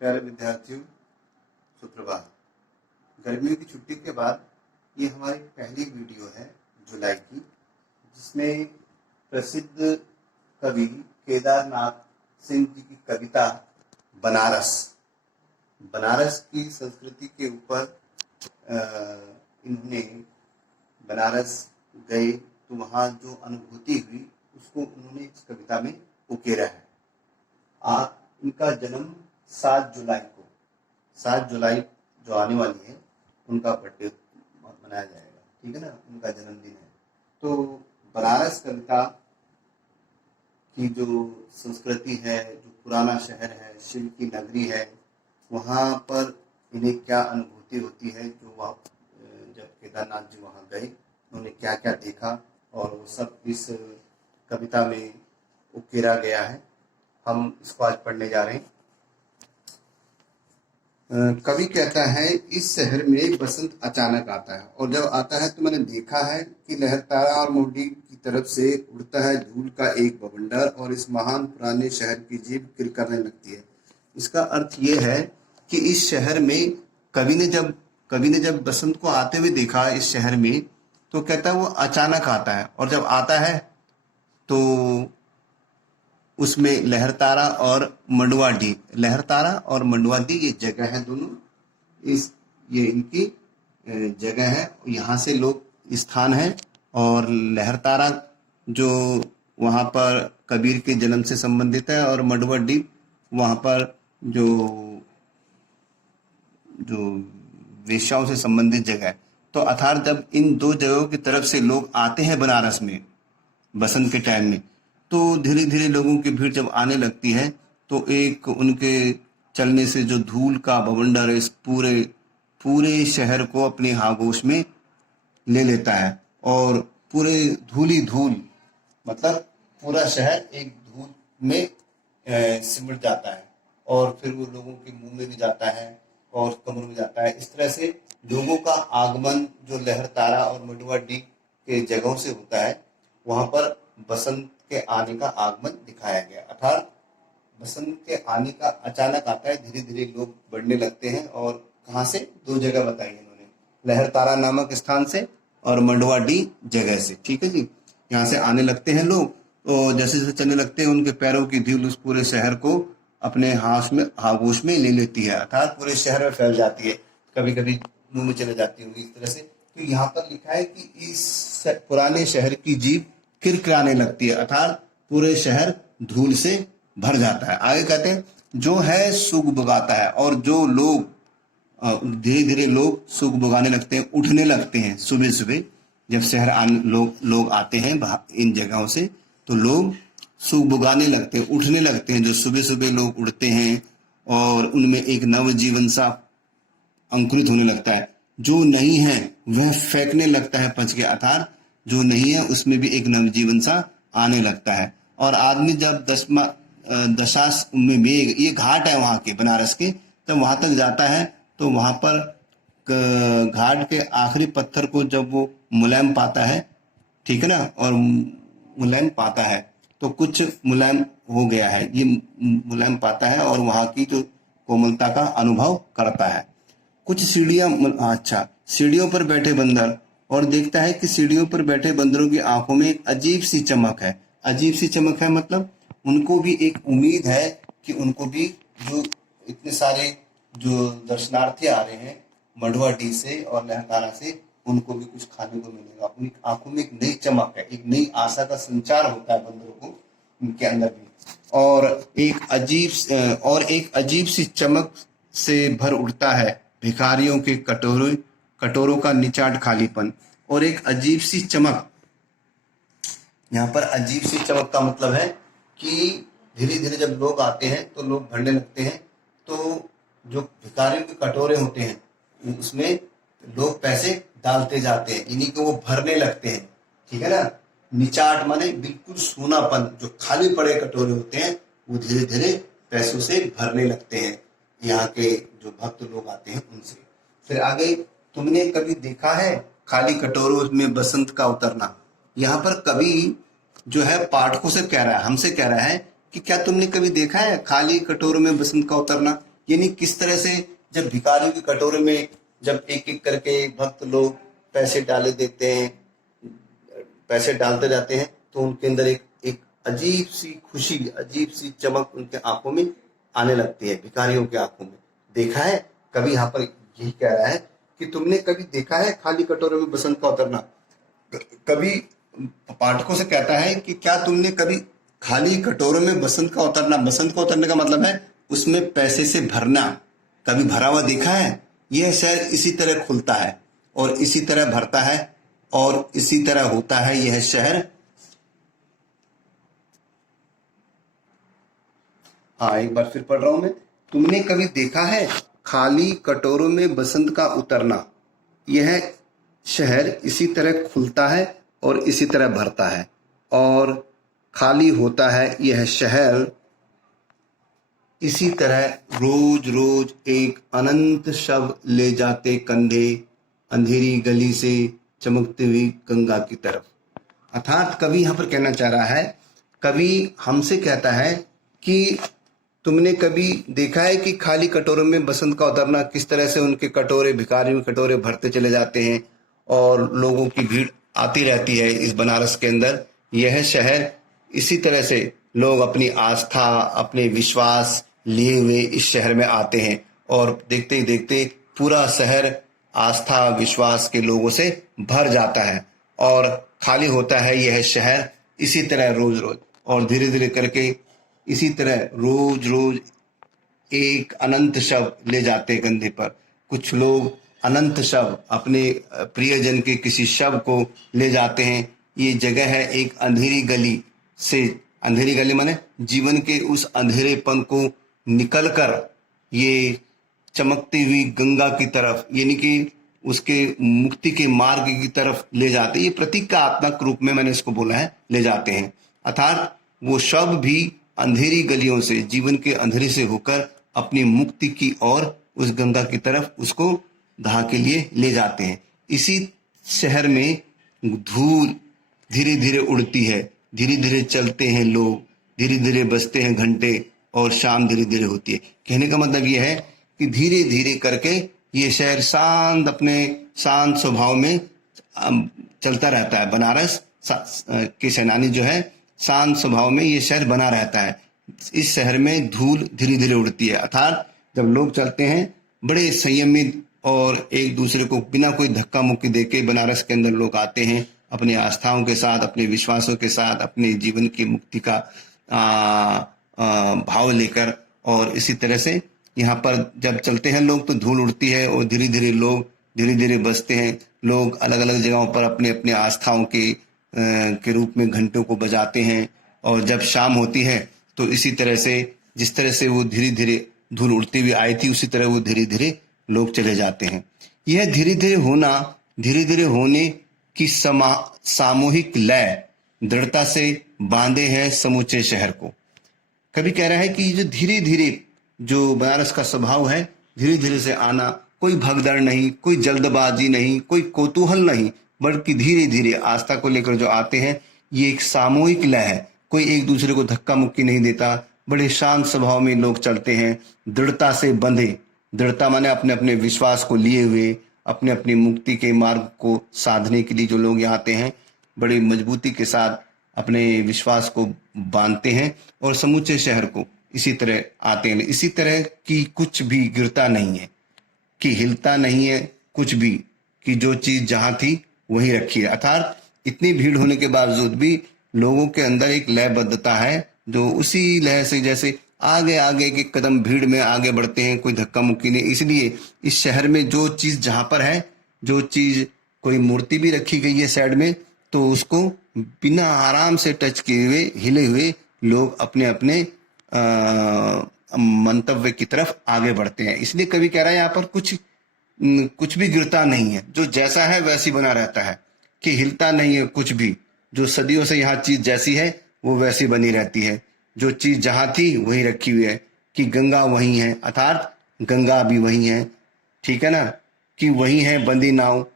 प्यारे विद्यार्थियों, सुप्रभात। गर्मियों की छुट्टी के बाद ये हमारी पहली वीडियो है जुलाई की, जिसमें प्रसिद्ध कवि केदारनाथ सिंह जी की कविता बनारस की संस्कृति के ऊपर इन्होंने बनारस गए तो वहाँ जो अनुभूति हुई उसको उन्होंने इस कविता में उकेरा है। इनका जन्म 7 जुलाई जो आने वाली है उनका बर्थडे मनाया जाएगा, ठीक है ना, उनका जन्मदिन है। तो बनारस कविता की जो संस्कृति है, जो पुराना शहर है, शिव की नगरी है, वहाँ पर इन्हें क्या अनुभूति होती है, जो वहाँ जब केदारनाथ जी वहाँ गए उन्होंने क्या क्या देखा, और वो सब इस कविता में उकेरा गया है। हम इसको आज पढ़ने जा रहे हैं। कवि कहता है, इस शहर में बसंत अचानक आता है, और जब आता है तो मैंने देखा है कि लहरतारा और मोहडी की तरफ से उड़ता है धूल का एक बवंडर, और इस महान पुराने शहर की जीभ किरकिराने लगती है। इसका अर्थ ये है कि इस शहर में कवि ने जब बसंत को आते हुए देखा इस शहर में, तो कहता है वो अचानक आता है, और जब आता है तो उसमें लहरतारा और मंडुआडीह ये जगह है दोनों, ये इनकी जगह है, यहाँ से लोग स्थान है। और लहरतारा जो वहाँ पर कबीर के जन्म से संबंधित है, और मंडुआडीह वहाँ पर जो वेश्याओं से संबंधित जगह है। तो अर्थात जब इन दो जगहों की तरफ से लोग आते हैं बनारस में बसंत के टाइम में, तो धीरे धीरे लोगों की भीड़ जब आने लगती है तो एक उनके चलने से जो धूल का बवंडर इस पूरे शहर को अपने आगोश में ले लेता है, और पूरे धूल मतलब पूरा शहर एक धूल में सिमट जाता है, और फिर वो लोगों के मुंह में भी जाता है और कमरों में जाता है। इस तरह से लोगों का आगमन जो लहरतारा और मंडुआडीह के जगहों से होता है, वहां पर बसंत के आने का आगमन दिखाया गया। अर्थात बसंत के आने का अचानक आता है, धीरे धीरे लोग बढ़ने लगते हैं। और कहाँ से? 2 जगह बताई इन्होंने, लहरतारा नामक स्थान से और मंडुआडीह जगह से, ठीक है जी। यहाँ से आने लगते हैं लोग, तो जैसे जैसे चलने लगते हैं उनके पैरों की धूल उस पूरे शहर को अपने आगोश में ले लेती है, अर्थात पूरे शहर में फैल जाती है, कभी कभी मुंह में चले जाती होगी इस तरह से। तो यहाँ पर लिखा है कि इस पुराने शहर की जीभ किरकिराने लगती है, अर्थात पूरे शहर धूल से भर जाता है। आगे कहते हैं, जो है सुग बुगाता है, और जो लोग धीरे धीरे लोग सुग बुगाने लगते हैं, उठने लगते हैं। सुबह सुबह जब शहर लोग आते हैं इन जगहों से, तो लोग सुग बुगाने लगते हैं, उठने लगते हैं। जो सुबह सुबह लोग उठते हैं और उनमें एक नव जीवन सा अंकुरित होने लगता है। जो नहीं है वह फेंकने लगता है पच के, अर्थात जो नहीं है उसमें भी एक नवजीवन सा आने लगता है। और आदमी जब दशास में मेघ, ये घाट है वहाँ के बनारस के, तब वहां तक जाता है, तो वहां पर घाट के आखिरी पत्थर को जब वो मुलायम पाता है, ठीक है ना, और मुलायम पाता है तो कुछ मुलायम हो गया है, ये मुलायम पाता है और वहां की जो कोमलता का अनुभव करता है। कुछ सीढ़ियों पर बैठे बंदर, और देखता है कि सीढ़ियों पर बैठे बंदरों की आंखों में एक अजीब सी चमक है। अजीब सी चमक है मतलब उनको भी एक उम्मीद है कि उनको भी, जो इतने सारे जो दर्शनार्थी आ रहे हैं मंडुआडीह से और लहरतारा से, उनको भी कुछ खाने को मिलेगा। उनकी आंखों में एक नई चमक है, एक नई आशा का संचार होता है बंदरों को, उनके अंदर भी। और एक अजीब सी चमक से भर उठता है भिखारियों के कटोरों का निचाट खालीपन। और एक अजीब सी चमक, यहाँ पर अजीब सी चमक का मतलब है कि धीरे धीरे जब लोग आते हैं तो लोग भरने लगते हैं, तो जो भिखारियों के कटोरे होते हैं उसमें लोग पैसे डालते जाते हैं, इन्हीं को वो भरने लगते हैं, ठीक है ना। निचाट माने बिल्कुल सूनापन, जो खाली पड़े कटोरे होते हैं वो धीरे धीरे पैसों से भरने लगते हैं, यहाँ के जो भक्त लोग आते हैं उनसे। फिर आगे, तुमने कभी देखा है खाली कटोरों में बसंत का उतरना? यहाँ पर कवि जो है पाठकों से कह रहा है, हमसे कह रहा है कि क्या तुमने कभी देखा है खाली कटोरों में बसंत का उतरना? यानी किस तरह से जब भिखारियों के कटोरे में जब एक एक करके भक्त लोग पैसे डाले देते हैं, पैसे डालते जाते हैं, तो उनके अंदर एक एक अजीब सी खुशी, अजीब सी चमक उनके आंखों में आने लगती है, भिखारियों के आंखों में। देखा है कभी, यहाँ पर यही कह रहा है कि तुमने कभी देखा है खाली कटोरे में बसंत का उतरना? कभी पाठकों से कहता है कि क्या तुमने कभी खाली कटोरे में बसंत का उतरना, बसंत का उतरने का मतलब है उसमें पैसे से भरना, कभी भरा हुआ देखा है? यह शहर इसी तरह खुलता है और इसी तरह भरता है और इसी तरह होता है यह शहर। हाँ, एक बार फिर पढ़ रहा हूं मैं। तुमने कभी देखा है खाली कटोरों में बसंत का उतरना? यह शहर इसी तरह खुलता है और इसी तरह भरता है और खाली होता है यह शहर। इसी तरह रोज रोज एक अनंत शव ले जाते कंधे अंधेरी गली से चमकती हुई गंगा की तरफ। अर्थात कवि यहाँ पर कहना चाह रहा है, कवि हमसे कहता है कि तुमने कभी देखा है कि खाली कटोरों में बसंत का उतरना, किस तरह से उनके कटोरे, भिखारियों के कटोरे भरते चले जाते हैं और लोगों की भीड़ आती रहती है इस बनारस के अंदर। यह शहर इसी तरह से लोग अपनी आस्था, अपने विश्वास लिए हुए इस शहर में आते हैं और देखते ही देखते पूरा शहर आस्था विश्वास के लोगों से भर जाता है और खाली होता है यह शहर इसी तरह रोज रोज। और धीरे धीरे करके इसी तरह रोज रोज एक अनंत शव ले जाते कंधे पर। कुछ लोग अनंत शव, अपने प्रियजन के किसी शव को ले जाते हैं। ये जगह है एक अंधेरी गली से, अंधेरी गली माने जीवन के उस अंधेरेपन को निकलकर ये चमकती हुई गंगा की तरफ, यानी कि उसके मुक्ति के मार्ग की तरफ ले जाते हैं। ये प्रतीकात्मक रूप में मैंने इसको बोला है, ले जाते हैं। अर्थात वो शव भी अंधेरी गलियों से, जीवन के अंधेरे से होकर अपनी मुक्ति की ओर उस गंगा की तरफ उसको दाह के लिए ले जाते हैं। इसी शहर में धूल धीरे धीरे उड़ती है, धीरे धीरे चलते हैं लोग, धीरे धीरे बजते हैं घंटे और शाम धीरे धीरे होती है। कहने का मतलब यह है कि धीरे धीरे करके ये शहर शांत, अपने शांत स्वभाव में चलता रहता है। बनारस के सेनानी जो है, शांत स्वभाव में ये शहर बना रहता है। इस शहर में धूल धीरे धीरे उड़ती है। अर्थात जब लोग चलते हैं बड़े संयमित और एक दूसरे को बिना कोई धक्का मुक्की देके बनारस के अंदर लोग आते हैं अपनी आस्थाओं के साथ, अपने विश्वासों के साथ, अपने जीवन की मुक्ति का भाव लेकर। और इसी तरह से यहाँ पर जब चलते हैं लोग तो धूल उड़ती है और धीरे धीरे लोग धीरे धीरे बसते हैं। लोग अलग अलग जगहों पर अपने अपने आस्थाओं के रूप में घंटों को बजाते हैं और जब शाम होती है तो इसी तरह से, जिस तरह से वो धीरे धीरे धूल उड़ती हुई आई थी, उसी तरह वो धीरे धीरे लोग चले जाते हैं। यह धीरे धीरे होना, धीरे धीरे होने की सामूहिक लय दृढ़ता से बांधे हैं समूचे शहर को। कभी कह रहा है कि जो धीरे धीरे जो बनारस का स्वभाव है, धीरे धीरे से आना, कोई भगदड़ नहीं, कोई जल्दबाजी नहीं, कोई कौतूहल नहीं, बल्कि धीरे धीरे आस्था को लेकर जो आते हैं, ये एक सामूहिक लय है। कोई एक दूसरे को धक्का मुक्की नहीं देता, बड़े शांत स्वभाव में लोग चलते हैं, दृढ़ता से बंधे। दृढ़ता माने अपने अपने विश्वास को लिए हुए, अपने अपनी मुक्ति के मार्ग को साधने के लिए जो लोग यहाँ आते हैं, बड़ी मजबूती के साथ अपने विश्वास को बांधते हैं और समूचे शहर को इसी तरह आते हैं। इसी तरह की कुछ भी गिरता नहीं है, कि हिलता नहीं है कुछ भी, कि जो चीज जहां थी वही रखी है। अर्थात इतनी भीड़ होने के बावजूद भी लोगों के अंदर एक लयबद्धता है, जो उसी लय से जैसे आगे आगे के कदम भीड़ में आगे बढ़ते हैं, कोई धक्का मुक्की नहीं। इसलिए इस शहर में जो चीज जहां पर है, जो चीज, कोई मूर्ति भी रखी गई है साइड में, तो उसको बिना आराम से टच किए हुए, हिले हुए लोग अपने अपने मंतव्य की तरफ आगे बढ़ते हैं। इसलिए कवि कह रहा है यहाँ पर कुछ भी गिरता नहीं है, जो जैसा है वैसी बना रहता है, कि हिलता नहीं है कुछ भी। जो सदियों से यहाँ चीज जैसी है वो वैसी बनी रहती है, जो चीज जहां थी वही रखी हुई है। कि गंगा वही है, अर्थात गंगा भी वही है, ठीक है ना, कि वही है बंदी नाव,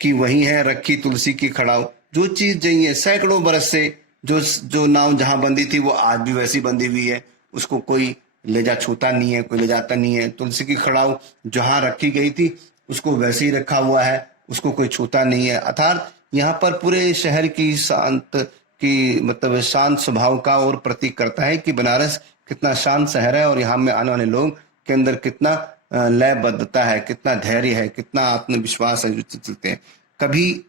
कि वही है रखी तुलसी की खड़ाव। जो चीज चाहिए सैकड़ों बरस से जो नाव जहां बंदी थी वो आज भी वैसी बंदी हुई है, उसको कोई लेजा छूता नहीं है, कोई ले जाता नहीं है। तुलसी की खड़ाऊ जहां रखी गई थी उसको वैसे ही रखा हुआ है, उसको कोई छूता नहीं है। अर्थात यहाँ पर पूरे शहर की शांत की मतलब शांत स्वभाव का और प्रतीक करता है कि बनारस कितना शांत शहर है और यहाँ में आने वाले लोगों के अंदर कितना लयबद्धता है, कितना धैर्य है, कितना आत्मविश्वास है जो चलते हैं। कभी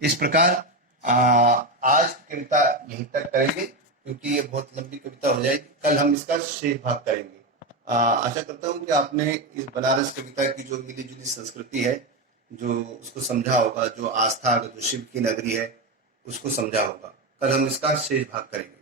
इस प्रकार आज कविता यहीं तक करेंगे क्योंकि ये बहुत लंबी कविता हो जाएगी। कल हम इसका शेष भाग करेंगे। आशा करता हूँ कि आपने इस बनारस कविता की जो मिली जुली संस्कृति है जो उसको समझा होगा, जो आस्था, जो शिव की नगरी है उसको समझा होगा। कल हम इसका शेष भाग करेंगे।